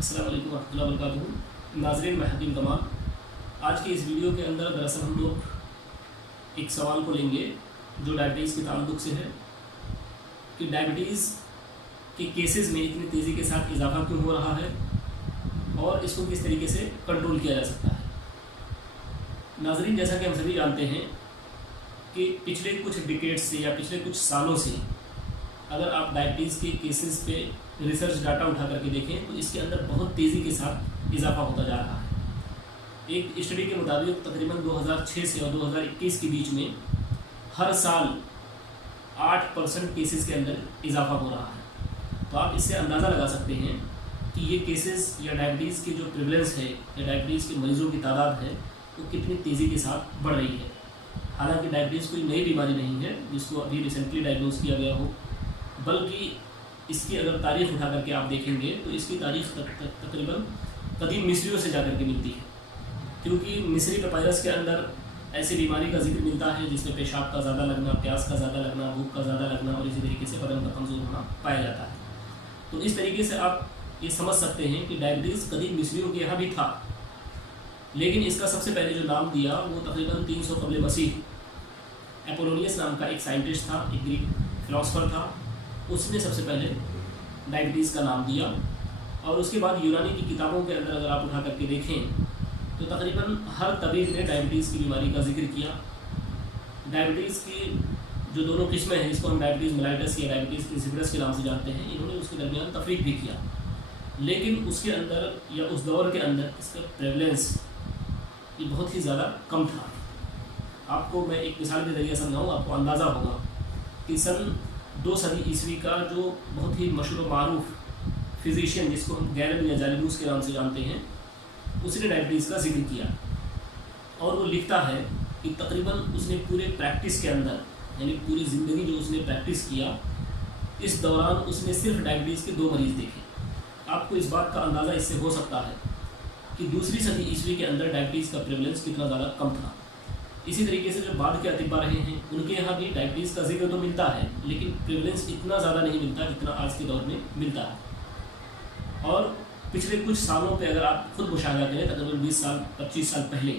अस्सलाम वालेकुम रहमतुल्लाहि व बरकातुहू। नाज़रीन, मैं हकीम कमाल। आज की इस वीडियो के अंदर दरअसल हम लोग एक सवाल को लेंगे जो डायबिटीज़ के ताल्लुक़ से है कि डायबिटीज़ के केसेस में इतनी तेज़ी के साथ इजाफा क्यों हो रहा है और इसको किस तरीके से कंट्रोल किया जा सकता है। नाज़रीन, जैसा कि हम सभी जानते हैं कि पिछले कुछ डिकेड्स से या पिछले कुछ सालों से अगर आप डायबिटीज़ के केसेस पे रिसर्च डाटा उठा करके देखें तो इसके अंदर बहुत तेज़ी के साथ इजाफा होता जा रहा है। एक स्टडी के मुताबिक तकरीबन 2006 से और 2021 के बीच में हर साल 8% केसेस के अंदर इजाफा हो रहा है। तो आप इससे अंदाज़ा लगा सकते हैं कि ये केसेस या डायबिटीज़ की जो प्रिवलेंस है या डायबिटीज़ के मरीज़ों की तादाद है वो कितनी तेज़ी के साथ बढ़ रही है। हालांकि डायबिटीज़ कोई नई बीमारी नहीं है जिसको अभी रिसेंटली डायग्नोज किया गया हो, बल्कि इसकी अगर तारीख़ उठा करके आप देखेंगे तो इसकी तारीख़ तकरीबन कदीम मिस्रियों से जा कर के मिलती है, क्योंकि मिस्री पेपायरस के अंदर ऐसी बीमारी का जिक्र मिलता है जिसमें पेशाब का ज़्यादा लगना, प्यास का ज़्यादा लगना, भूख का ज़्यादा लगना और इसी तरीके से बदन का कमज़ोर होना पाया जाता है। तो इस तरीके से आप ये समझ सकते हैं कि डायबिटीज़ कदीम मिस्रियों के यहाँ भी था, लेकिन इसका सबसे पहले जो नाम दिया वो तकरीबन 300 कबल मसीह एपोलोनियस नाम का एक साइंटिस्ट था, एक ग्रीक फिलोसफर था। उसने सबसे पहले डायबिटीज़ का नाम दिया और उसके बाद यूनानी की किताबों के अंदर अगर आप उठा करके देखें तो तकरीबन हर तबीब ने डायबिटीज़ की बीमारी का जिक्र किया। डायबिटीज़ की जो दोनों किस्में हैं, जिसको हम डायबिटीज़ मेलाइटस या डायबिटीज़ इंसिपिडस के नाम से जानते हैं, इन्होंने उसके दरमियान तफरीक भी किया, लेकिन उसके अंदर या उस दौर के अंदर इसका प्रेवलेंस ये बहुत ही ज़्यादा कम था। आपको मैं एक मिसाल के ज़रिए समझाऊँ, आपको अंदाज़ा होगा कि सन 2 सदी ईस्वी का जो बहुत ही मशहूर मारूफ फिजिशियन जिसको हम गैलन या जालिमूस के नाम से जानते हैं, उसने डायबिटीज़ का जिक्र किया और वो लिखता है कि तकरीबन उसने पूरे प्रैक्टिस के अंदर यानी पूरी ज़िंदगी जो उसने प्रैक्टिस किया, इस दौरान उसने सिर्फ डायबिटीज़ के 2 मरीज़ देखे। आपको इस बात का अंदाज़ा इससे हो सकता है कि दूसरी सदी ईस्वी के अंदर डायबिटीज़ का प्रेवलेंस कितना ज़्यादा कम था। इसी तरीके से जो बाद के अतिब्बा रहे हैं उनके यहाँ भी डायबिटीज़ का जिक्र तो मिलता है, लेकिन प्रेवलेंस इतना ज़्यादा नहीं मिलता जितना आज के दौर में मिलता है। और पिछले कुछ सालों पे अगर आप खुद मुशाहिदा करें तकरीबन 20 साल 25 साल पहले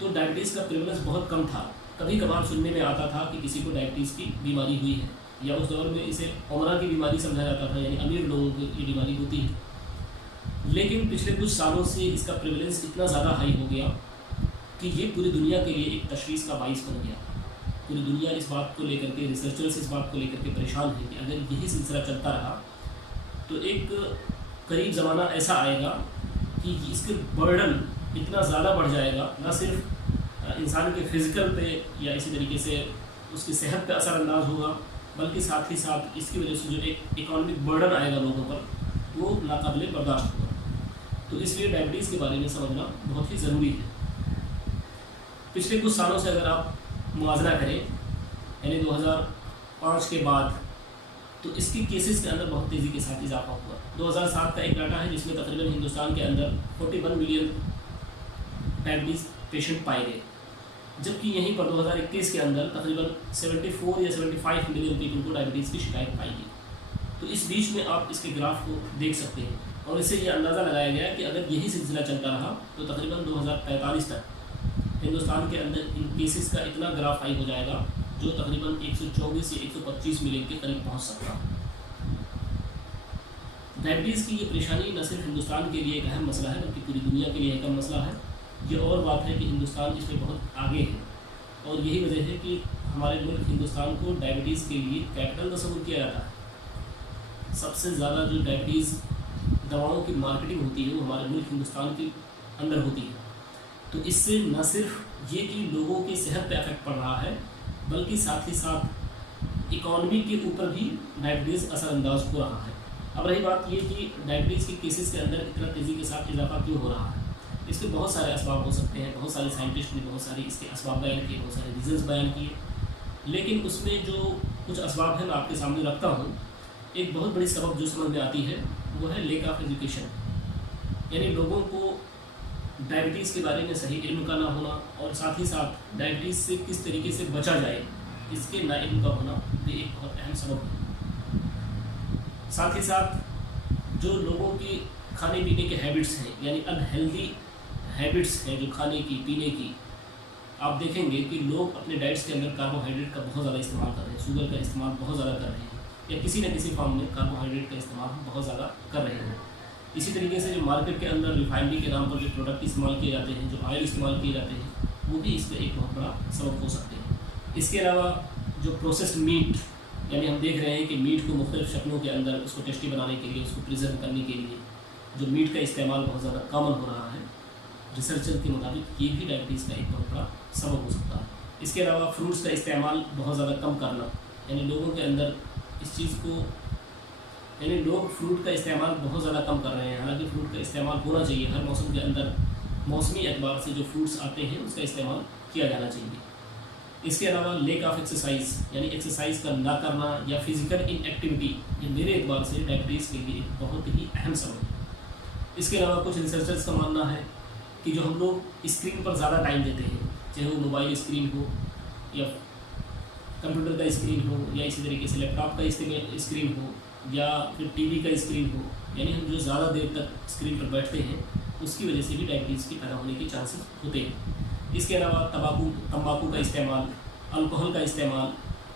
तो डायबिटीज़ का प्रेवलेंस बहुत कम था। कभी कभार सुनने में आता था कि किसी को डायबिटीज़ की बीमारी हुई है, या उस दौर में इसे उमरा की बीमारी समझा जाता था, यानी अमीर लोगों को ये बीमारी होती है। लेकिन पिछले कुछ सालों से इसका प्रेवलेंस इतना ज़्यादा हाई हो गया कि ये पूरी दुनिया के लिए एक तशवीश का बाइस बन गया। पूरी दुनिया इस बात को लेकर के, रिसर्चर्स इस बात को लेकर के परेशान है कि अगर यही सिलसिला चलता रहा तो एक करीब ज़माना ऐसा आएगा कि इसके बर्डन इतना ज़्यादा बढ़ जाएगा, ना सिर्फ इंसान के फिज़िकल पे या इसी तरीके से उसकी सेहत पे असरअंदाज होगा, बल्कि साथ ही साथ इसकी वजह से जो एक इकोनॉमिक बर्डन आएगा लोगों पर वो नाकाबिले बर्दाश्त होगा। तो इसलिए डायबिटीज़ के बारे में समझना बहुत ही ज़रूरी है। पिछले कुछ सालों से अगर आप मुआवजा करें, यानी 2005 के बाद, तो इसके केसेस के अंदर बहुत तेज़ी के साथ इजाफा हुआ। 2007 का एक डाटा है जिसमें तकरीबन हिंदुस्तान के अंदर 41 मिलियन डायबिटीज़ पेशेंट पाए गए, जबकि यहीं पर 2021 के अंदर तकरीबन 74 या 75 मिलियन पीपल को डायबिटीज़ की शिकायत पाई गई। तो इस बीच में आप इसके ग्राफ को देख सकते हैं और इससे ये अंदाज़ा लगाया गया कि अगर यही सिलसिला चलता रहा तो तकरीबन 2045 तक हिंदुस्तान के अंदर इन केसेस का इतना ग्राफ हाई हो जाएगा जो तकरीबन 124 या 125 मिलियन के करीब पहुंच सकता है। डायबिटीज़ की ये परेशानी न सिर्फ हिंदुस्तान के लिए एक अहम मसला है बल्कि पूरी दुनिया के लिए एक अहम मसला है। ये और बात है कि हिंदुस्तान इसमें बहुत आगे है और यही वजह है कि हमारे मुल्क हिंदुस्तान को डायबिटीज़ के लिए कैपिटल तस्वुर किया जाता है। सबसे ज़्यादा जो डायबिटीज़ दवाओं की मार्केटिंग होती है वो हमारे मुल्क हिंदुस्तान के अंदर होती है। तो इससे न सिर्फ ये कि लोगों की सेहत पे इफेक्ट पड़ रहा है, बल्कि साथ ही साथ इकॉनमी के ऊपर भी डायबिटीज़ असरअंदाज हो रहा है। अब रही बात ये कि डायबिटीज़ के केसेस के अंदर इतना तेज़ी के साथ इजाफा क्यों हो रहा है, इसके बहुत सारे असबाब हो सकते हैं। बहुत सारे साइंटिस्ट ने बहुत सारे इसके असबाब बयान किए, बहुत सारे रीजन्स बयान किए, लेकिन उसमें जो कुछ असबाब हैं मैं आपके सामने रखता हूँ। एक बहुत बड़ी सबब जो समझ में आती है वो है लेक ऑफ एजुकेशन, यानी लोगों को डायबिटीज़ के बारे में सही इल्म का ना होना और साथ ही साथ डायबिटीज़ से किस तरीके से बचा जाए इसके नाइल्म का होना, ये एक बहुत अहम सबब है। साथ ही साथ जो लोगों की खाने पीने के हैबिट्स हैं, यानी अनहेल्दी हैबिट्स हैं जो खाने की पीने की, आप देखेंगे कि लोग अपने डाइट्स के अंदर कार्बोहाइड्रेट का बहुत ज़्यादा इस्तेमाल कर रहे हैं, शुगर का इस्तेमाल बहुत ज़्यादा कर रहे हैं, या किसी न किसी फॉर्म में कार्बोहाइड्रेट का इस्तेमाल हम बहुत ज़्यादा कर रहे हैं। इसी तरीके से जो मार्केट के अंदर रिफाइनरी के नाम पर जो प्रोडक्ट इस्तेमाल किए जाते हैं, जो ऑयल इस्तेमाल किए जाते हैं, वो भी इसका एक बहुत बड़ा सबब हो सकते हैं। इसके अलावा जो प्रोसेस्ड मीट, यानी हम देख रहे हैं कि मीट को मुख्तलिफ शक्लों के अंदर उसको टेस्टी बनाने के लिए, उसको प्रिजर्व करने के लिए जो मीट का इस्तेमाल बहुत ज़्यादा कॉमन हो रहा है, रिसर्चर के मुताबिक ये भी डायबिटीज़ का एक बहुत बड़ा सबब हो सकता है। इसके अलावा फ्रूट्स का इस्तेमाल बहुत ज़्यादा कम करना, यानी लोगों के अंदर इस चीज़ को, यानी लोग फ्रूट का इस्तेमाल बहुत ज़्यादा कम कर रहे हैं। हालांकि फ्रूट का इस्तेमाल होना चाहिए, हर मौसम के अंदर मौसमी एतबार से जो फ्रूट्स आते हैं उसका इस्तेमाल किया जाना चाहिए। इसके अलावा लेक ऑफ एक्सरसाइज, यानी एक्सरसाइज का ना करना या फिज़िकल इनएक्टिविटी, ये मेरे एतबार से डायबिटीज़ के लिए एक बहुत ही अहम सबब है। इसके अलावा कुछ रिसर्चर्स का मानना है कि जो हम लोग स्क्रीन पर ज़्यादा टाइम देते हैं, चाहे वो मोबाइल स्क्रीन हो या कंप्यूटर का स्क्रीन हो या इसी तरीके से लैपटॉप का स्क्रीन हो या फिर टीवी का स्क्रीन हो, यानी हम जो ज़्यादा देर तक स्क्रीन पर बैठते हैं उसकी वजह से भी डायबिटीज़ के पैदा होने के चांसेस होते हैं। इसके अलावा तंबाकू का इस्तेमाल, अल्कोहल का इस्तेमाल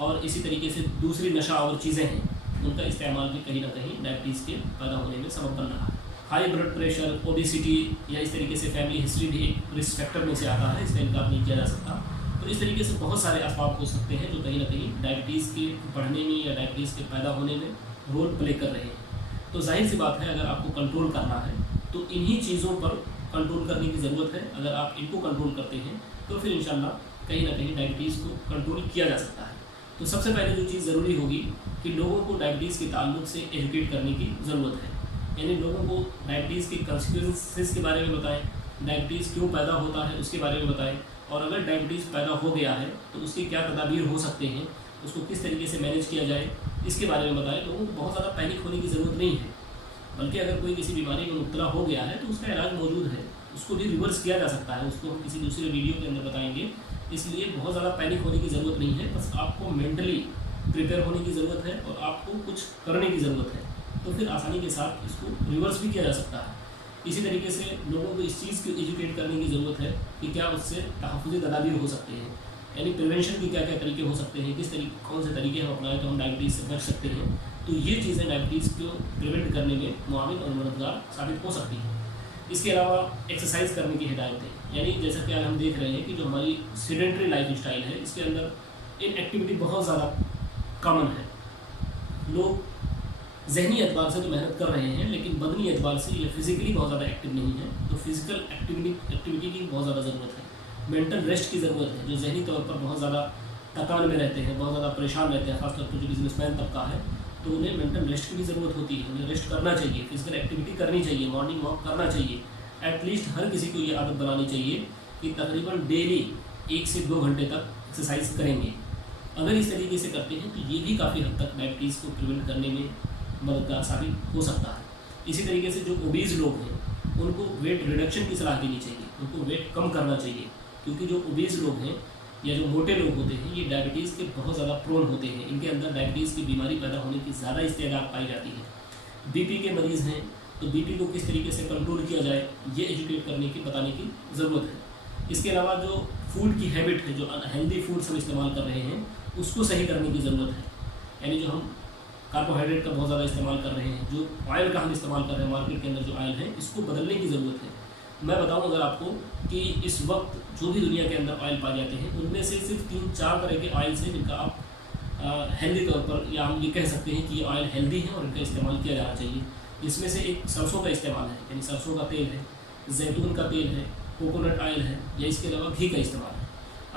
और इसी तरीके से दूसरी नशा और चीज़ें हैं, उनका इस्तेमाल भी कहीं ना कहीं डायबिटीज़ के पैदा होने में सबब बन रहा है। हाई ब्लड प्रेशर, ओबेसिटी या इस तरीके से फैमिली हिस्ट्री भी एक रिस्क फैक्टर में से आता है, इसका इनकार नहीं किया जा सकता। तो इस तरीके से बहुत सारे असबाब हो सकते हैं जो कहीं ना कहीं डायबिटीज़ के बढ़ने में या डायबिटीज़ के पैदा होने में रोल प्ले कर रहे हैं। तो जाहिर सी बात है, अगर आपको कंट्रोल करना है तो इन्हीं चीज़ों पर कंट्रोल करने की ज़रूरत है। अगर आप इनको कंट्रोल करते हैं तो फिर इंशाल्लाह कहीं ना कहीं डायबिटीज़ को कंट्रोल किया जा सकता है। तो सबसे पहले जो चीज़ ज़रूरी होगी कि लोगों को डायबिटीज़ के ताल्लुक से एजुकेट करने की ज़रूरत है, यानी लोगों को डायबिटीज़ के कंसिक्वेंसेस के बारे में बताएं, डायबिटीज़ क्यों पैदा होता है उसके बारे में बताएं, और अगर डायबिटीज़ पैदा हो गया है तो उसके क्या तदाबीर हो सकते हैं, उसको किस तरीके से मैनेज किया जाए, इसके बारे में बताएं। लोगों को बहुत ज़्यादा पैनिक होने की ज़रूरत नहीं है, बल्कि अगर कोई किसी बीमारी में मुब्तला हो गया है तो उसका इलाज मौजूद है, उसको भी रिवर्स किया जा सकता है, उसको हम किसी दूसरे वीडियो के अंदर बताएंगे। इसलिए बहुत ज़्यादा पैनिक होने की ज़रूरत नहीं है, बस आपको मेंटली प्रिपेयर होने की ज़रूरत है और आपको कुछ करने की ज़रूरत है, तो फिर आसानी के साथ इसको रिवर्स भी किया जा सकता है। इसी तरीके से लोगों को इस चीज़ को एजुकेट करने की ज़रूरत है कि क्या उससे तहफ़्फ़ुज़ी तदाबीर हो सकते हैं, यानी प्रिवेंशन के क्या क्या तरीके हो सकते हैं, कौन से तरीके हम अपनाएं तो हम डायबिटीज़ से बच सकते हैं। तो ये चीज़ें डायबिटीज़ को प्रिवेंट करने में मुआविन और मददगार साबित हो सकती हैं। इसके अलावा एक्सरसाइज करने की हिदायतें, यानी जैसा कि आज हम देख रहे हैं कि जो हमारी सेडेंटरी लाइफ स्टाइल है इसके अंदर इनएक्टिविटी बहुत ज़्यादा कॉमन है। लोग जहनी एतबार से तो मेहनत कर रहे हैं लेकिन बदनी एतबार से या फिज़िकली बहुत ज़्यादा एक्टिव नहीं है, तो फिज़िकल एक्टिविटी की बहुत ज़्यादा ज़रूरत है। मेंटल रेस्ट की ज़रूरत है। जो जहनी तौर पर बहुत ज़्यादा थकान में रहते हैं, बहुत ज़्यादा परेशान रहते हैं, खासतौर पर जो बिजनेसमैन तबका है, तो उन्हें मेंटल रेस्ट की भी ज़रूरत होती है। उन्हें रेस्ट करना चाहिए, फिजिकल एक्टिविटी करनी चाहिए, मॉर्निंग वॉक करना चाहिए। एटलीस्ट हर किसी को ये आदत बनानी चाहिए कि तकरीबन डेली 1 से 2 घंटे तक एक्सरसाइज करेंगे। अगर इस तरीके से करते हैं तो ये भी काफ़ी हद तक डायबिटीज़ को प्रिवेंट करने में मददगार साबित हो सकता है। इसी तरीके से जो ओबीज़ लोग हैं उनको वेट रिडक्शन की सलाह देनी चाहिए, उनको वेट कम करना चाहिए, क्योंकि जो ओबीज़ लोग हैं या जो मोटे लोग होते हैं ये डायबिटीज़ के बहुत ज़्यादा प्रोन होते हैं, इनके अंदर डायबिटीज़ की बीमारी पैदा होने की ज़्यादा इस्तेदाद पाई जाती है। बीपी के मरीज़ हैं तो बीपी को किस तरीके से कंट्रोल किया जाए ये एजुकेट करने की बताने की ज़रूरत है। इसके अलावा जो फूड की हैबिट है, जो अनहेल्दी फूड्स हम इस्तेमाल कर रहे हैं उसको सही करने की ज़रूरत है। यानी जो हम कार्बोहाइड्रेट का बहुत ज़्यादा इस्तेमाल कर रहे हैं, जो ऑयल का हम इस्तेमाल कर रहे हैं मार्केट के अंदर जो ऑयल है, इसको बदलने की ज़रूरत है। मैं बताऊं अगर आपको कि इस वक्त जो भी दुनिया के अंदर ऑयल पाए जाते हैं उनमें से सिर्फ 3-4 तरह के ऑयल्स हैं जिनका आप हेल्दी तौर पर, या हम ये कह सकते हैं कि ये ऑयल हेल्दी है और इनका इस्तेमाल किया जाना चाहिए। जिसमें से एक सरसों का इस्तेमाल है, यानी सरसों का तेल है, जैतून का तेल है, कोकोनट ऑयल है, या इसके अलावा घी का इस्तेमाल है।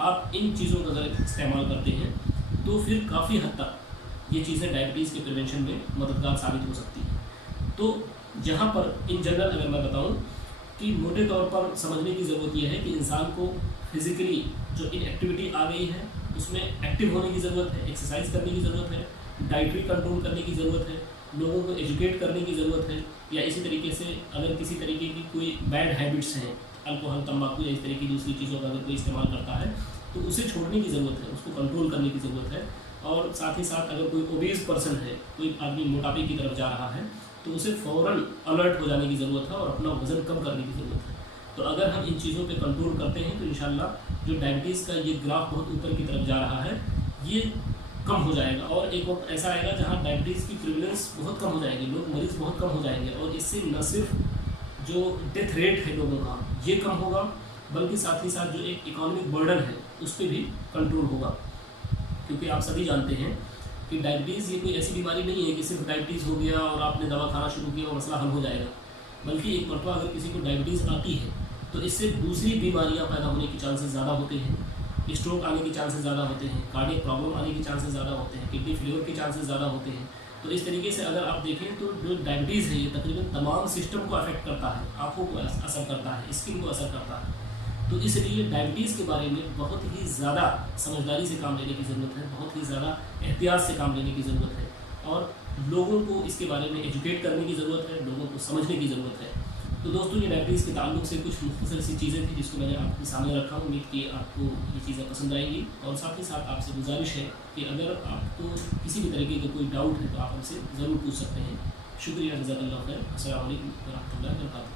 आप इन चीज़ों का अगर इस्तेमाल करते हैं तो फिर काफ़ी हद तक ये चीज़ें डायबिटीज़ के प्रिवेंशन में मददगार साबित हो सकती हैं। तो यहाँ पर इन जनरल अगर मैं बताऊँ कि मोटे तौर पर समझने की ज़रूरत यह है कि इंसान को फिज़िकली जो इनएक्टिविटी आ गई है उसमें एक्टिव होने की ज़रूरत है, एक्सरसाइज करने की ज़रूरत है, डाइटरी कंट्रोल करने की ज़रूरत है, लोगों को एजुकेट करने की ज़रूरत है, या इसी तरीके से अगर किसी तरीके की कोई बैड हैबिट्स हैं, अल्कोहल, तंबाकू या इस तरह की दूसरी चीज़ों का अगर कोई इस्तेमाल करता है तो उसे छोड़ने की ज़रूरत है, उसको कंट्रोल करने की ज़रूरत है। और साथ ही साथ अगर कोई ओबीज़ पर्सन है, कोई आदमी मोटापे की तरफ जा रहा है, तो उसे फ़ौरन अलर्ट हो जाने की ज़रूरत है और अपना वज़न कम करने की ज़रूरत है। तो अगर हम इन चीज़ों पे कंट्रोल करते हैं तो इंशाल्लाह जो डायबिटीज़ का ये ग्राफ बहुत ऊपर की तरफ जा रहा है ये कम हो जाएगा, और एक वक्त ऐसा आएगा जहाँ डायबिटीज़ की प्रिवलेंस बहुत कम हो जाएगी, लोग मरीज़ बहुत कम हो जाएंगे, और इससे न सिर्फ जो डेथ रेट है लोगों का ये कम होगा, बल्कि साथ ही साथ जो एक इकोनॉमिक बर्डन है उस पर भी कंट्रोल होगा। क्योंकि आप सभी जानते हैं कि डायबिटीज़ ये कोई ऐसी बीमारी नहीं है कि सिर्फ डायबिटीज़ हो गया और आपने दवा खाना शुरू किया और मसला हल हो जाएगा, बल्कि एक मरतबा अगर किसी को डायबिटीज़ आती है तो इससे दूसरी बीमारियां पैदा होने के चांसेस ज़्यादा होते हैं, स्ट्रोक आने के चांसेस ज़्यादा होते हैं, कार्डियक प्रॉब्लम आने के चांसेस ज़्यादा होते हैं, किडनी फेलियर के चांसेस ज़्यादा होते हैं। तो इस तरीके से अगर आप देखें तो जो डायबिटीज़ है ये तकरीबन तमाम सिस्टम को अफेक्ट करता है, आँखों को असर करता है, स्किन को असर करता है। तो इसलिए डायबिटीज़ के बारे में बहुत ही ज़्यादा समझदारी से काम लेने की ज़रूरत है, बहुत ही ज़्यादा एहतियात से काम लेने की ज़रूरत है, और लोगों को इसके बारे में एजुकेट करने की ज़रूरत है, लोगों को समझने की ज़रूरत है। तो दोस्तों ये डायबिटीज़ के ताल्लुक से कुछ मुख्तसर सी चीज़ें थी जिसको मैंने आपके सामने रखा। उम्मीद कि आपको ये चीज़ें पसंद आएंगी, और साथ ही साथ आपसे गुजारिश है कि अगर आपको किसी भी तरीके का कोई डाउट है तो आप हमसे ज़रूर पूछ सकते हैं। शुक्रिया, जज़ाकल्लाह खैर। अस्सलाम वालेकुम व रहमतुल्लाहि व बरकातहू।